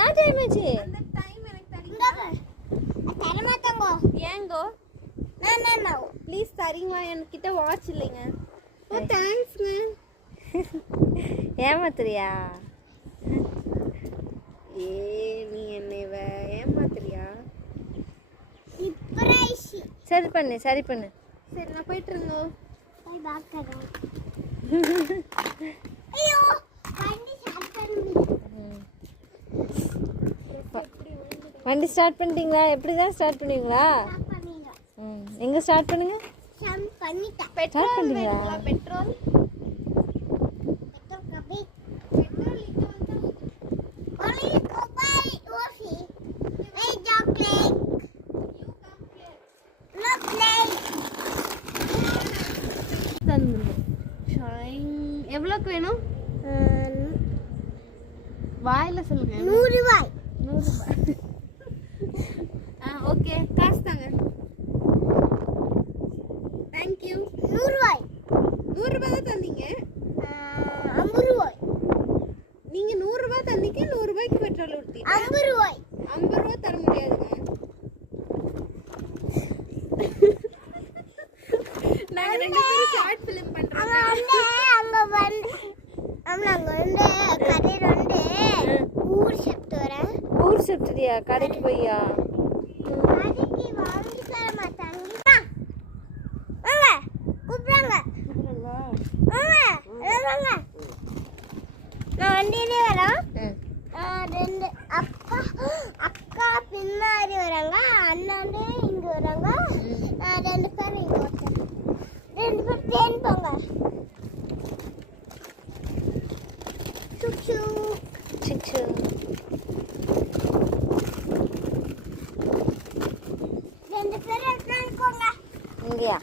ஏன் டைம் ஆச்சு? அந்த டைம் எனக்கு தரீங்களா? தர மாட்டாங்க. ஏங்கோ? நோ ப்ளீஸ் தரீங்களா? என்கிட்ட வாட்ச் இல்லைங்க. ஓ தேங்க்ஸ்ங்க. ஏமாத்துறியா? ஏ நீ என்னை ஏமாத்துறியா? இப்பரைசி சரி பண்ணு சரி பண்ணு. சரி நான் போயிட்டு இருந்தோ. பை பாக்கறேன். ஐயோ வண்டி ஸ்டார்ட் பண்ணு. வண்டி ஸ்டார்ட் பண்ணிட்டீங்களா? எப்படி தான் ஸ்டார்ட் பண்ணுவீங்களா? ஸ்டார்ட் பண்ணிங்க. எங்கே ஸ்டார்ட் பண்ணுங்க? ஸ்டார்ட் பண்ணிட்டேன். பெட்ரோல் பண்ணீங்களா? வேணுங்களா? பெட்ரோல் பெட்ரோல் கபி. பெட்ரோல் இங்க வந்து ஒலி கோபாய் ஓசி. ஏய் சாக்லேட். No play. தந்துருங்க. ஷைன் எவ்வளோக்கு வேணும்? வாயில சொல்லுங்க. 100 ரூபாய். 100 ரூபாய். ஓகே காசு தாங்க. தேங்க்யூ. 100 ரூபாய். 100 ரூபாய் தான் தந்தீங்க. 50 ரூபாய். நீங்க 100 ரூபாய் தந்தீங்க, 100 ரூபாய்க்கு பெட்ரோல் ஊத்திட்டீங்க. 50 ரூபாய். 50 ரூபாய் தர முடியாதுங்க. நாங்க ரெண்டு பேரும் ஷார்ட் ஃபிலிம் பண்றோம். அங்க வந்து கடையில வந்து ஊர் செப்ட் வரேன். ஊர் செப்டரியா? கடைக்கு போய்யா? கடைக்கு வாங்கி தர மாட்டாங்க. வாங்க கூப்பிடுறாங்க. வாங்க. நான் வண்டியிலே வரேன். ரெண்டு அக்கா பின்னாடி வராங்க, அண்ணாண்டே இங்க வராங்க. ரெண்டு பேரும் இங்க ஒருத்தர். ரெண்டு பேரும் தேன் போங்க. சுச்சு சிச்சு. ரெண்டு பேரும் எடுத்துட்டு போங்க. இங்கேயா?